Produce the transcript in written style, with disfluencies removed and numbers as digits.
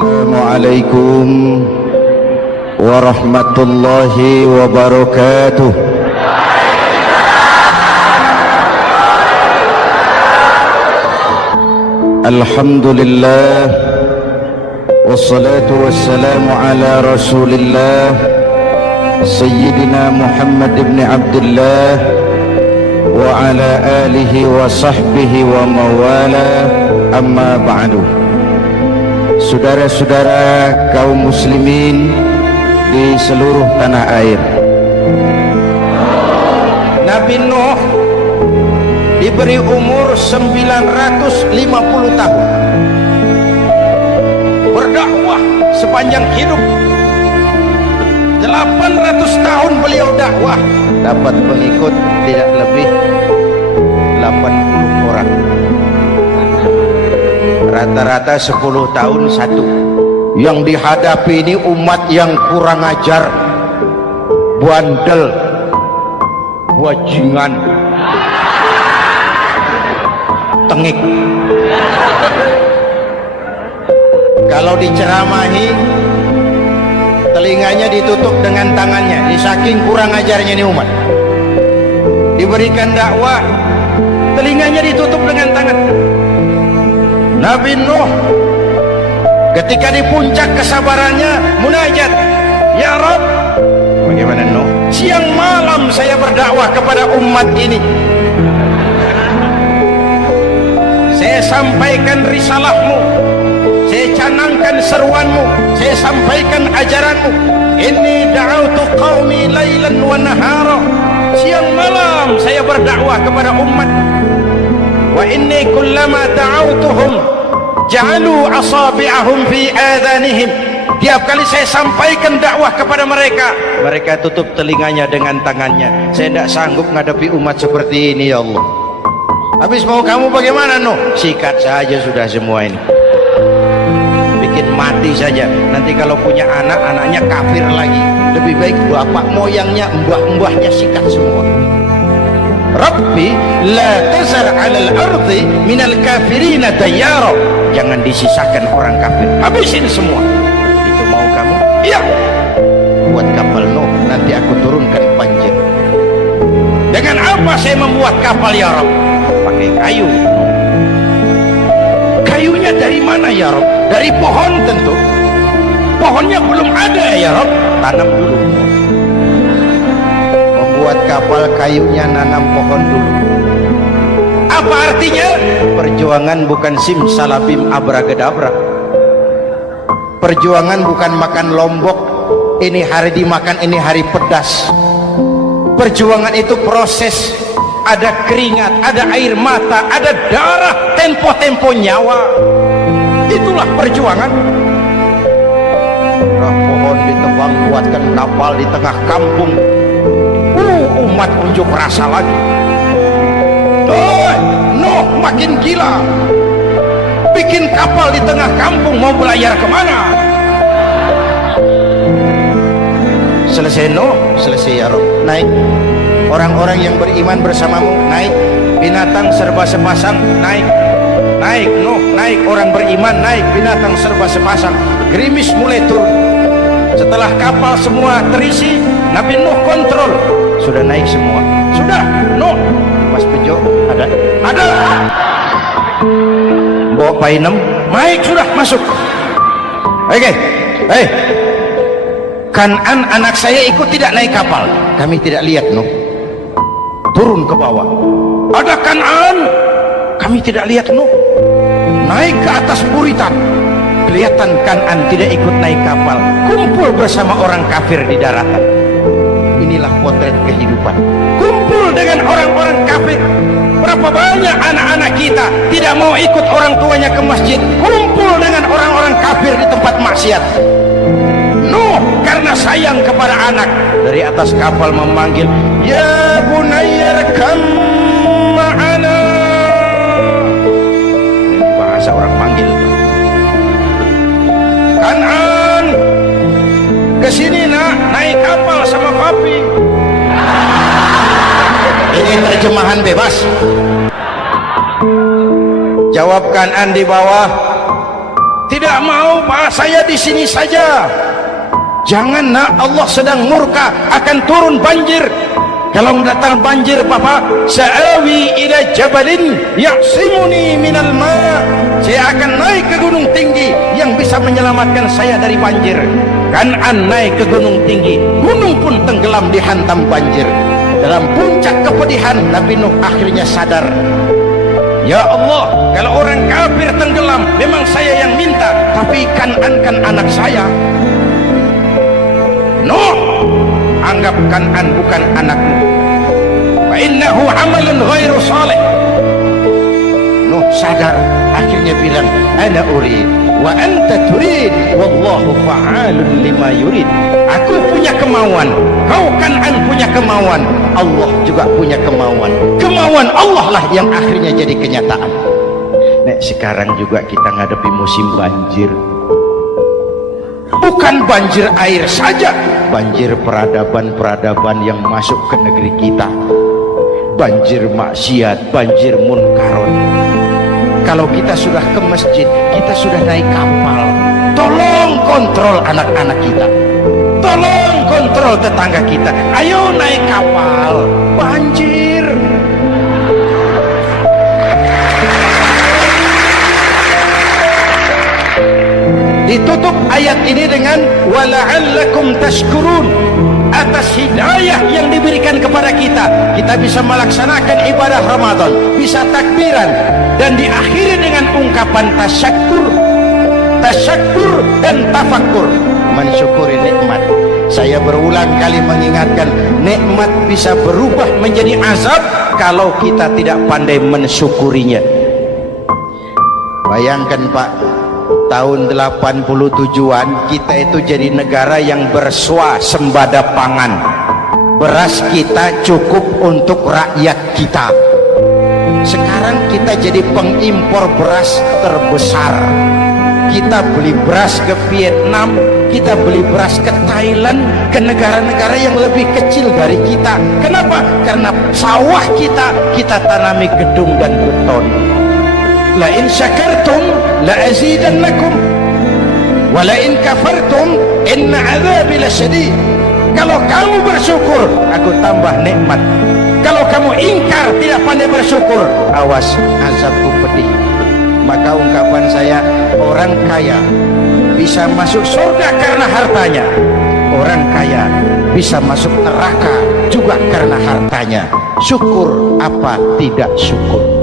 Assalamualaikum warahmatullahi wabarakatuh. Alhamdulillah wassalatu wassalamu ala rasulillah Sayyidina Muhammad ibn Abdullah wa ala alihi wa sahbihi wa mawala, amma ba'du. Saudara-saudara kaum muslimin di seluruh tanah air, Nabi Nuh diberi umur 950 tahun, berdakwah sepanjang hidup. 800 tahun beliau dakwah, dapat pengikut tidak lebih 80 orang, rata-rata 10 tahun satu. Yang dihadapi ini umat yang kurang ajar, bandel, bajingan, tengik. Kalau diceramahi, telinganya ditutup dengan tangannya, saking kurang ajarnya ini umat. Diberikan dakwah, telinganya ditutup dengan tangan. Nabi Nuh ketika di puncak kesabarannya munajat, ya Rabb, bagaimana Nuh? Siang malam saya berdakwah kepada umat ini, saya sampaikan risalahmu, saya canangkan seruanmu, saya sampaikan ajaranmu. Inni da'autu qaumi lailan wa nahara, siang malam saya berdakwah kepada umat. Wa inni kullama da'autuhum ja'alu asabi'ahum fi adhanihim, tiap kali saya sampaikan dakwah kepada mereka, mereka tutup telinganya dengan tangannya. Saya tidak sanggup menghadapi umat seperti ini, ya Allah. Habis mau kamu bagaimana Nuh? Sikat saja sudah semua ini, bikin mati saja. Nanti kalau punya anak, anaknya kafir lagi. Lebih baik bapak moyangnya, mbah-mbahnya sikat semua. Rabbi la tazar 'alal ardi minal kafirina dayyara, jangan disisakan orang kafir, habisin semua. Itu mau kamu? Iya. Buat kapal Nuh, nanti aku turunkan banjir. Dengan apa saya membuat kapal ya Rabb? Pakai kayu. Kayunya dari mana ya Rabb? Dari pohon tentu. Pohonnya belum ada ya Rabb, tanam dulu. Membuat kapal, kayunya nanam pohon dulu. Apa artinya? Perjuangan bukan simsalabim abracadabra. Perjuangan bukan makan lombok, ini hari dimakan, ini hari pedas. Perjuangan itu proses, ada keringat, ada air mata, ada darah, tempo-tempo nyawa. Itulah perjuangan. Nah, pohon ditebang, buatkan kapal di tengah kampung. Umat unjuk rasa lagi. Nuh makin gila, bikin kapal di tengah kampung, mau belayar kemana? Selesai Nuh, selesai ya Rabb, naik. Orang-orang yang beriman bersamamu naik, binatang serba sepasang naik. Naik Nuh, naik, orang beriman naik, binatang serba sepasang. Gerimis mulai turun. Setelah kapal semua terisi, Nabi Nuh kontrol, sudah naik semua. Sudah Nuh, Mas Bejo ada? Ada. Bawa painem, naik sudah, masuk. Oke, hey, Kan'an anak saya ikut tidak naik kapal? Kami tidak lihat Nuh. Turun ke bawah, ada Kan'an, kami tidak lihat Nuh. Naik ke atas buritan, kelihatan Kan'an tidak ikut naik kapal, kumpul bersama orang kafir di daratan. Inilah potret kehidupan, kumpul dengan orang-orang kafir. Berapa banyak anak-anak kita tidak mau ikut orang tuanya ke masjid, kumpul dengan orang-orang kafir di tempat maksiat. Nuh karena sayang kepada anak, dari atas kapal memanggil, ya bunayya rkam ma'ana. Ini bahasa orang panggil. Kan'an, kesini nak, naik kapal sama papi. Ini terjemahan bebas. Jawab Kan'an di bawah, Tidak mau Pak, saya di sini saja. Jangan nak, Allah sedang murka, akan turun banjir. Kalau datang banjir Bapak, sa'awi ila jabalin ya'simuni minal ma'. Saya akan naik ke gunung tinggi yang bisa menyelamatkan saya dari banjir. Kan'an naik ke gunung tinggi, gunung pun tenggelam dihantam banjir. Dalam puncak kepedihan, Nabi Nuh akhirnya sadar, ya Allah, kalau orang kafir tenggelam memang saya yang minta, tapi Kan'an kan anak saya. Nuh, anggap Kan'an bukan anakmu. Fa innahu amalun ghairu salih. Nuh sadar, akhirnya bilang, ana urid wa anta turid wallahu fa'alun lima yurid. Aku punya kemauan, kau Kan'an punya kemauan, Allah juga punya kemauan. Kemauan Allah lah yang akhirnya jadi kenyataan. Nek sekarang juga kita ngadepi musim banjir. Bukan banjir air saja, banjir peradaban-peradaban yang masuk ke negeri kita, banjir maksiat, banjir munkaron. Kalau kita sudah ke masjid, kita sudah naik kapal, tolong kontrol anak-anak kita, tolong kontrol tetangga kita. Ayo naik kapal, banjir. Ditutup ayat ini dengan wala'allakum tashkurun. Atas hidayah yang diberikan kepada kita, kita bisa melaksanakan ibadah Ramadan, bisa takbiran, dan diakhiri dengan ungkapan tasyakkur. Tasyakkur dan tafakkur, mensyukuri nikmat. Saya berulang kali mengingatkan, nikmat bisa berubah menjadi azab kalau kita tidak pandai mensyukurinya. Bayangkan Pak, tahun 87-an kita itu jadi negara yang berswasembada pangan. Beras kita cukup untuk rakyat kita. Sekarang kita jadi pengimpor beras terbesar. Kita beli beras ke Vietnam, kita beli beras ke Thailand, ke negara-negara yang lebih kecil dari kita. Kenapa? Karena sawah kita tanami gedung dan beton. La in syakartum la azidannakum wa la in kafartum inna adzabi lasyadid. Kalau kamu bersyukur, aku tambah nikmat. Kalau kamu ingkar, tidak pandai bersyukur, awas, azabku pedih. Maka ungkapan saya, orang kaya bisa masuk surga karena hartanya, orang kaya bisa masuk neraka juga karena hartanya. Syukur apa tidak syukur?